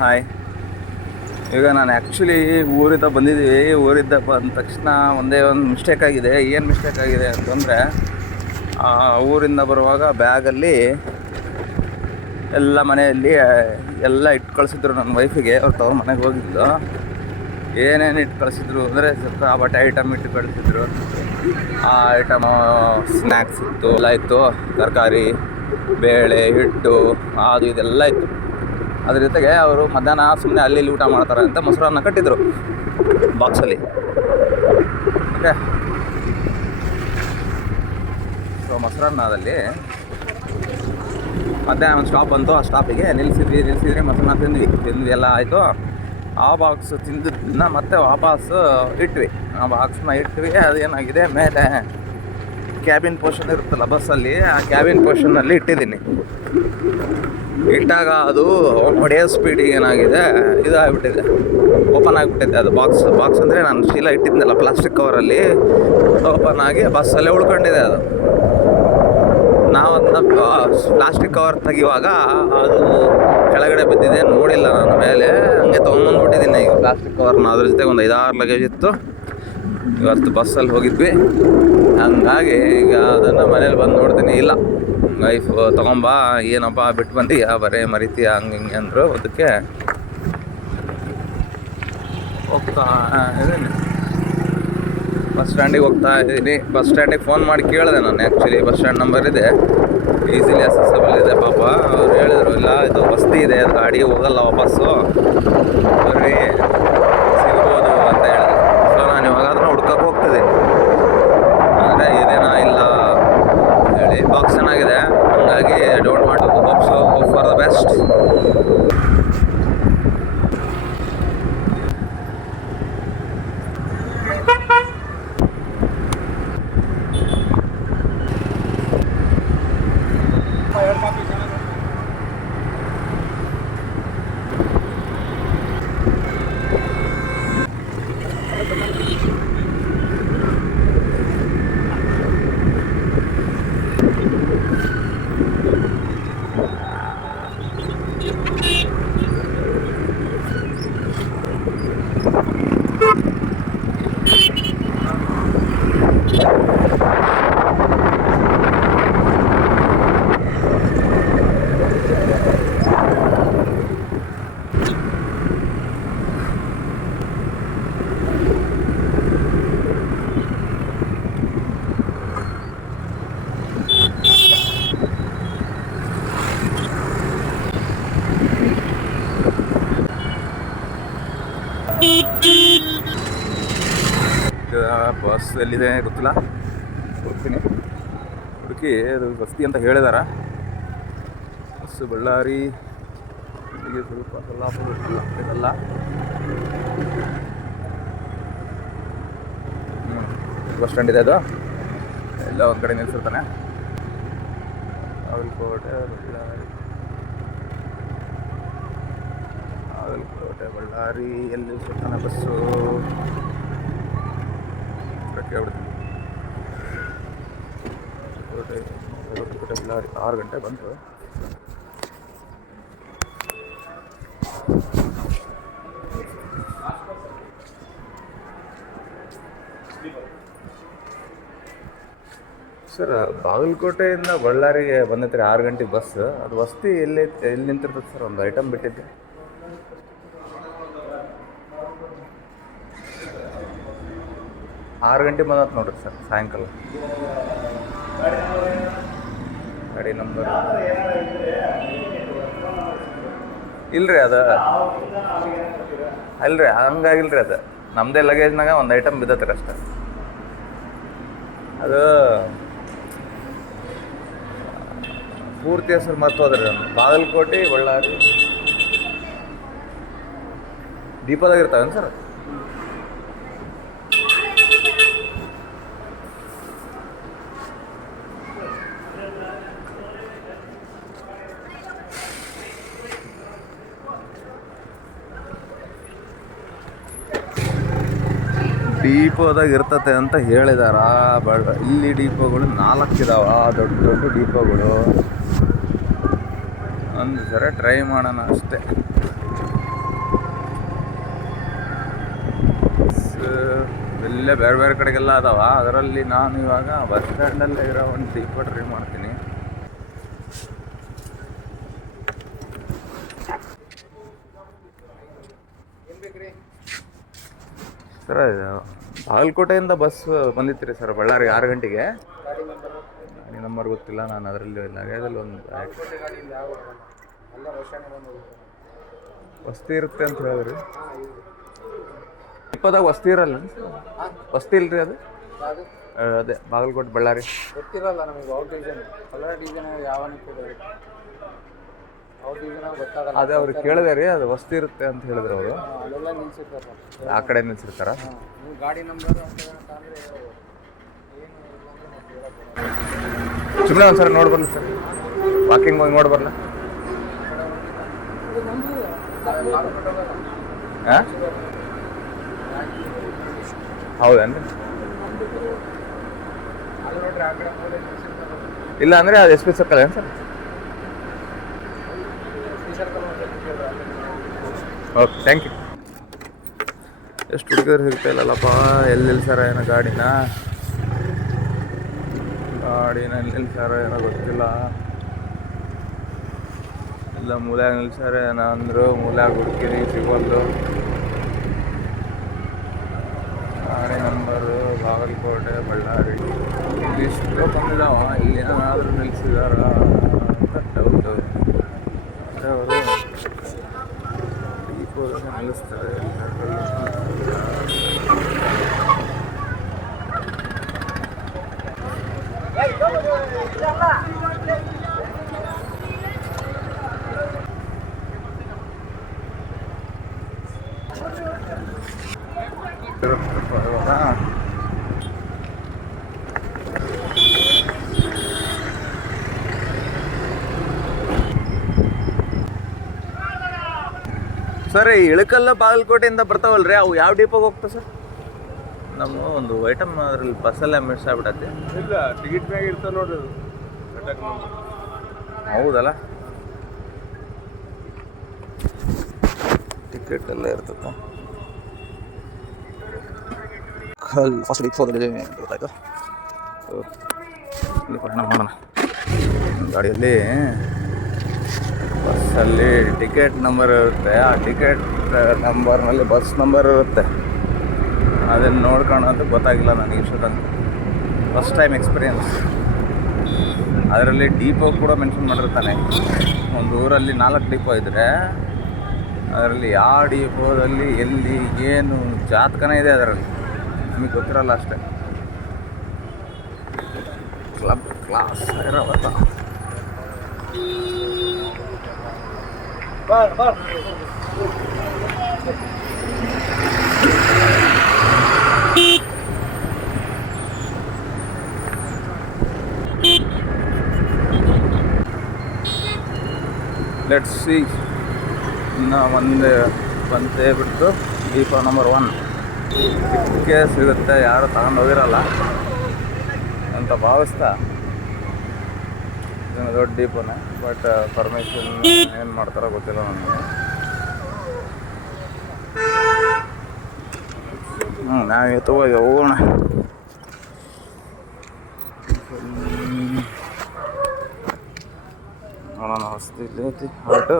Hi. ಈಗ ನಾನು actually ಊರಿಂದ ಬಂದಿದ್ದೀವಿ. ಊರಿಂದ ಬಂದ ತಕ್ಷಣ ಒಂದೇ ಒಂದು ಮಿಸ್ಟೇಕ್ ಆಗಿದೆ. ಏನು ಮಿಸ್ಟೇಕ್ ಆಗಿದೆ ಅಂತಂದರೆ, ಊರಿಂದ ಬರುವಾಗ ಬ್ಯಾಗಲ್ಲಿ ಎಲ್ಲ ಮನೆಯಲ್ಲಿ ಎಲ್ಲ ಇಟ್ಟು ಕಳಿಸಿದ್ರು. ನನ್ನ ವೈಫಿಗೆ ಅವ್ರು ತವ್ರ ಮನೆಗೆ ಹೋಗಿದ್ದು. ಏನೇನು ಇಟ್ಟು ಕಳಿಸಿದ್ರು ಅಂದರೆ ಬಟ್ಟೆ ಐಟಮ್ ಇಟ್ಟು ಕಳಿಸಿದ್ರು. ಆ ಐಟಮು ಸ್ನ್ಯಾಕ್ಸ್ ಇತ್ತು, ಎಲ್ಲ ಇತ್ತು, ತರಕಾರಿ, ಬೇಳೆ, ಹಿಟ್ಟು, ಅದು ಇದೆಲ್ಲ ಇತ್ತು. ಅದ್ರ ಜೊತೆಗೆ ಅವರು ಮಧ್ಯಾಹ್ನ ಸುಮ್ಮನೆ ಅಲ್ಲಿ ಊಟ ಮಾಡ್ತಾರೆ ಅಂತ ಮೊಸರನ್ನ ಕಟ್ಟಿದ್ರು ಬಾಕ್ಸಲ್ಲಿ. ಓಕೆ, ಸೊ ಮೊಸರನ್ನದಲ್ಲಿ ಮಧ್ಯಾಹ್ನ ಒಂದು ಸ್ಟಾಪ್ ಬಂತು. ಆ ಸ್ಟಾಪಿಗೆ ನಿಲ್ಲಿಸಿದ್ರಿ ಮೊಸರನ್ನ ತಿಂದ್ವಿ ಎಲ್ಲ ಆಯಿತು. ಆ ಬಾಕ್ಸ್ ತಿಂದಿದ್ದನ್ನ ಮತ್ತೆ ವಾಪಸ್ ಇಟ್ವಿ. ಆ ಬಾಕ್ಸ್ನ ಇಟ್ವಿ. ಅದೇನಾಗಿದೆ, ಮೇಲೆ ಕ್ಯಾಬಿನ್ ಪೋರ್ಷನ್ ಇರುತ್ತಲ್ಲ ಬಸ್ಸಲ್ಲಿ, ಆ ಕ್ಯಾಬಿನ್ ಪೋರ್ಷನ್ನಲ್ಲಿ ಇಟ್ಟಿದ್ದೀನಿ. ಇಟ್ಟಾಗ ಅದು ಹೊಡೆಯೋ ಸ್ಪೀಡಿಗೆ ಏನಾಗಿದೆ, ಇದಾಗಿಬಿಟ್ಟಿದೆ, ಓಪನ್ ಆಗಿಬಿಟ್ಟಿದೆ. ಅದು ಬಾಕ್ಸ್ ಅಂದರೆ ನಾನು ಶೀಲ ಇಟ್ಟಿದ್ದೆನಲ್ಲ ಪ್ಲಾಸ್ಟಿಕ್ ಕವರಲ್ಲಿ, ಓಪನ್ ಆಗಿ ಬಸ್ಸಲ್ಲೇ ಉಳ್ಕೊಂಡಿದೆ. ಅದು ನಾವು ಅದನ್ನ ಪ್ಲಾಸ್ಟಿಕ್ ಕವರ್ ತೆಗಿಯುವಾಗ ಅದು ಕೆಳಗಡೆ ಬಿದ್ದಿದೆ, ನೋಡಿಲ್ಲ ನಾನು. ಮೇಲೆ ಹಂಗೆ ತೊಗೊಂಬಂದ್ಬಿಟ್ಟಿದ್ದೀನಿ ಈಗ ಪ್ಲಾಸ್ಟಿಕ್ ಕವರ್ನ. ಅದ್ರ ಜೊತೆಗೆ ಒಂದು 5-6 ಲಗೇಜ್ ಇತ್ತು. ಇವತ್ತು ಬಸ್ಸಲ್ಲಿ ಹೋಗಿದ್ವಿ, ಹಂಗಾಗಿ ಈಗ ಅದನ್ನು ಮನೇಲಿ ಬಂದು ನೋಡ್ತೀನಿ. ಇಲ್ಲ, ವೈಫ್ ತೊಗೊಂಬಾ, ಏನಪ್ಪ ಬಿಟ್ಟು ಬಂದೀಯ, ಬರೇ ಮರಿತೀಯ, ಹಂಗೆ ಹಿಂಗೆ ಅಂದರು. ಅದಕ್ಕೆ ಹೋಗ್ತಾ ಇದ್ದೀನಿ, ಬಸ್ ಸ್ಟ್ಯಾಂಡಿಗೆ ಹೋಗ್ತಾ ಇದ್ದೀನಿ. ಬಸ್ ಸ್ಟ್ಯಾಂಡಿಗೆ ಫೋನ್ ಮಾಡಿ ಕೇಳಿದೆ ನಾನು. ಆ್ಯಕ್ಚುಲಿ ಬಸ್ ಸ್ಟ್ಯಾಂಡ್ ನಂಬರ್ ಇದೆ, ಈಸಿಲಿ ಅಸೆಸಬಲ್ ಇದೆ. ಪಾಪ ಅವ್ರು ಹೇಳಿದರು, ಇಲ್ಲ ಇದು ಬಸ್ತಿ ಇದೆ, ಅದು ಗಾಡಿ ಹೋಗಲ್ಲ ವಾಪಸ್ಸು, ಬರ್ರಿ ಸಿಗ್ಬೋದು ಅಂತ ಹೇಳಿದ್ರು. ಸೊ ನಾನು ಇವಾಗಾದ್ರೂ ಹುಡ್ಕಕ್ಕೆ ಹೋಗ್ತಿದ್ದೀನಿ. ಅಂದರೆ ಇದೇನಾ ಇಲ್ಲ ಹೇಳಿ. ಬಾಕ್ಸ್ ಚೆನ್ನಾಗಿದೆ, ಹಾಗಾಗಿ don't want to hope for the best. Bus ಎಲ್ಲಿದೆ ಗೊತ್ತಿಲ್ಲ, ಹುಡುಕಿ ಅದು ಬಸ್ತಿ ಅಂತ ಹೇಳಿದಾರ. ಬಸ್ಸು ಬಳ್ಳಾರಿ ಇಲ್ಲಿಗೆ ಸ್ವಲ್ಪ ಸೊಲ್ಲಾಪುರ ಇದೆಲ್ಲ. ಬಸ್ ಸ್ಟ್ಯಾಂಡ್ ಇದೆ, ಅದು ಎಲ್ಲ ಒಂದು ಕಡೆ ನಿಲ್ಸಿರ್ತಾನೆ. ಬಾಗಲಕೋಟೆ ಬಳ್ಳಾರಿ ಎಲ್ಲಿ ನಿಲ್ಸಿರ್ತಾನೆ ಬಸ್ಸು ಕೇಳ್ಬಿಡ್ತೀನಿ. ಬಳ್ಳಾರಿ 6 ಗಂಟೆ ಬಂತು. ಸರ್, ಬಾಗಲಕೋಟೆಯಿಂದ ಬಳ್ಳಾರಿಗೆ ಬಂದೈತ್ರಿ 6 ಗಂಟೆಗೆ ಬಸ್. ಅದು ವಸ್ತಿ ಎಲ್ಲಿ ನಿಂತಿರ್ತದೆ ಸರ್? ಒಂದು ಐಟಮ್ ಬಿಟ್ಟಿದ್ದೆ. ಆರು ಗಂಟೆ ಬಂದತ್ ನೋಡ್ರಿ ಸರ್, ಸಾಯಂಕಾಲ. ಗಾಡಿ ನಂಬರ್ ಇಲ್ರಿ, ಅದು ಅಲ್ರಿ, ಹಂಗಾಗಿಲ್ರಿ. ಅದು ನಮ್ಮದೇ ಲಗೇಜ್ನಾಗ ಒಂದು ಐಟಮ್ ಬಿದ್ದತ್ರಿ ಅಷ್ಟೇ. ಅದು ಪೂರ್ತಿ ಹೆಸರು ಮರ್ತೋದ್ರಿ. ಬಾಗಲಕೋಟೆ ಬಳ್ಳಾರಿ ದೀಪದಾಗ ಇರ್ತಾವೇನು ಸರ್? ಡಿಪೋದಾಗ ಇರ್ತತೆ ಅಂತ ಹೇಳಿದಾರ. ಇಲ್ಲಿ ಡಿಪೋಗಳು 4 ಇದಾವ, ದೊಡ್ಡ ದೊಡ್ಡ ಡಿಪೋಗಳು. ಒಂದು ಸರಿ ಟ್ರೈ ಮಾಡೋಣ ಅಷ್ಟೇ. ಇಲ್ಲೇ ಬೇರೆ ಬೇರೆ ಕಡೆಗೆಲ್ಲ ಅದಾವ. ಅದರಲ್ಲಿ ನಾನು ಇವಾಗ ಬಸ್ ಸ್ಟ್ಯಾಂಡಲ್ಲೇ ಇರೋ ಒಂದು ಡಿಪೋ ಟ್ರೈ ಮಾಡ್ತೀನಿ. ಸರ್ ಬಾಗಲಕೋಟೆಯಿಂದ ಬಸ್ ಬಂದಿತ್ತು ಸರ್ ಬಳ್ಳಾರಿಗೆ 6 ಗಂಟೆಗೆ. ಗಾಡಿ ನಂಬರ್ ಗೊತ್ತಿಲ್ಲ, ನಾನು ಅದರಲ್ಲಿ ಲಗೇಜಲ್ಲಿ ಒಂದು ವಸ್ತಿ ಇರುತ್ತೆ ಅಂತ ಹೇಳಿದ್ರಿ. ಇಪ್ಪದಾಗ ವಸ್ತಿ ಇರಲ್ಲ, ವಸ್ತಿ ಇಲ್ರಿ ಅದು ಅದೇ ಬಾಗಲಕೋಟೆ ಬಳ್ಳಾರಿ ಗೊತ್ತಿರಲ್ಲ ನಮಗೆ. ಅದೇ ಅವ್ರಿಗೆ ಕೇಳಿದೆ ರೀ, ಅದು ವಸ್ತಿ ಇರುತ್ತೆ ಅಂತ ಹೇಳಿದ್ರು ಅವರು. ಆ ಕಡೆ ನಿಲ್ಸಿರ್ತಾರ. ಗಾಡಿ ನಂಬರ್ ಸುಮ್ಮನೆ ಒಂದ್ಸರಿ ನೋಡಿ ಬರ್ಲಿ ಸರ್, ವಾಕಿಂಗ್ ಹೋಗಿ ನೋಡಿ ಬರಲ್ಲ. ಹಾಂ ಹೌದೇನ್ರಿ? ಇಲ್ಲ ಅಂದರೆ ಅದು SP ಸರ್ಕಲ್ ಏನು ಸರ್? Okay, thank you. ಎಷ್ಟು ಹುಡುಗರು ಸಿಗ್ತಾ ಇಲ್ಲಲ್ಲಪ್ಪ. ಎಲ್ಲಿ ನಿಲ್ಸಾರ ಏನೋ ಗಾಡಿನ ಎಲ್ಲಿ ನಿಲ್ಸಾರ ಏನೋ ಗೊತ್ತಿಲ್ಲ. ಇಲ್ಲ ಮೂಲ್ಯಾಗ ನಿಲ್ಸಾರ ಏನೋ ಅಂದರು, ಮೂಲ್ಯಾಗ ಹುಡುಕಿರಿ ಸಿಗೋಲ್ದು. ಗಾಡಿ ನಂಬರು ಬಾಗಲಕೋಟೆ ಬಳ್ಳಾರಿ ಇಷ್ಟು ಬಂದಿದ್ದಾವ. ಇಲ್ಲಿ ಏನಾದರೂ ನಿಲ್ಸಿದಾರ ಅಂತ ಡೌಟು. ಅವರು ಡಿಪೋದಲ್ಲಿ ನಿಲ್ಲಿಸ್ತಾರೆ. ಸರ್ ಈ ಇಳಕಲ್ಲ ಬಾಗಲಕೋಟೆಯಿಂದ ಬರ್ತಾವಲ್ರಿ, ಅವು ಯಾವ ಡಿಪೋಗೆ ಹೋಗ್ತಾವೆ ಸರ್? ನಮ್ಮ ಒಂದು ಐಟಮ್ ಅದ್ರಲ್ಲಿ ಬಸ್ಸಲ್ಲೇ ಮಿಸ್ ಆಗ್ಬಿಟ್ಟೈತಿ. ಇಲ್ಲ, ಟಿಕೆಟ್ ಮ್ಯಾಗ ಇರ್ತದೆ ನೋಡ್ರಿ ಅದು. ಹೌದಲ್ಲ, ಟಿಕೆಟ್ ಎಲ್ಲ ಇರ್ತದ. ಫಸ್ಟ್ ಗೊತ್ತಾಯ್ತು. ಇಲ್ಲಿ ಪರಿಣಾಮ ಮಾಡೋಣ. ಗಾಡಿಯಲ್ಲಿ ಬಸ್ಸಲ್ಲಿ ಟಿಕೆಟ್ ನಂಬರ್ ಇರುತ್ತೆ. ಆ ಟಿಕೆಟ್ ನಂಬರ್ನಲ್ಲಿ ಬಸ್ ನಂಬರ್ ಇರುತ್ತೆ. ಅದನ್ನು ನೋಡ್ಕೊಳ್ಳೋದು ಗೊತ್ತಾಗಿಲ್ಲ ನನಗೆ ಇಷ್ಟೊತ್ತಂತ. First time experience. ಅದರಲ್ಲಿ ಡಿಪೋ ಕೂಡ ಮೆನ್ಷನ್ ಮಾಡಿರ್ತಾನೆ. ಒಂದು ಊರಲ್ಲಿ 4 ಡಿಪೋ ಇದ್ದರೆ ಅದರಲ್ಲಿ ಯಾವ ಡಿಪೋದಲ್ಲಿ ಎಲ್ಲಿ ಏನು ಜಾತಕನೇ ಇದೆ ಅದರಲ್ಲಿ ನಮಗೆ ಗೊತ್ತಿರಲ್ಲ ಅಷ್ಟೇ. ಕ್ಲಬ್ ಕ್ಲಾಸ್ ಇರೋವತ್ತ ಲೆಟ್ಸ್ ಸಿ. ಇನ್ನು ಬಂದೇ ಬಿಟ್ಟು ಡಿಪೋ ನಂಬರ್ 1 ಇದಕ್ಕೆ ಸಿಗುತ್ತೆ. ಯಾರು ತಗೊಂಡು ಹೋಗಿರಲ್ಲ ಅಂತ ಭಾವಿಸ್ತಾ. ಇದನ್ನು ದೊಡ್ಡ ಡಿಪೋನೇ, ಬಟ್ ಪರ್ಮಿಷನ್ ಏನು ಮಾಡ್ತಾರೋ ಗೊತ್ತಿಲ್ಲ ನನಗೆ. ನಾವು ಇವತ್ತು ಹೋಗೋಣ. ನೋಡೋಣ, ಹೊಸ್ತಿ ಇಲ್ಲಿ ಐತಿ ಹಾಟು.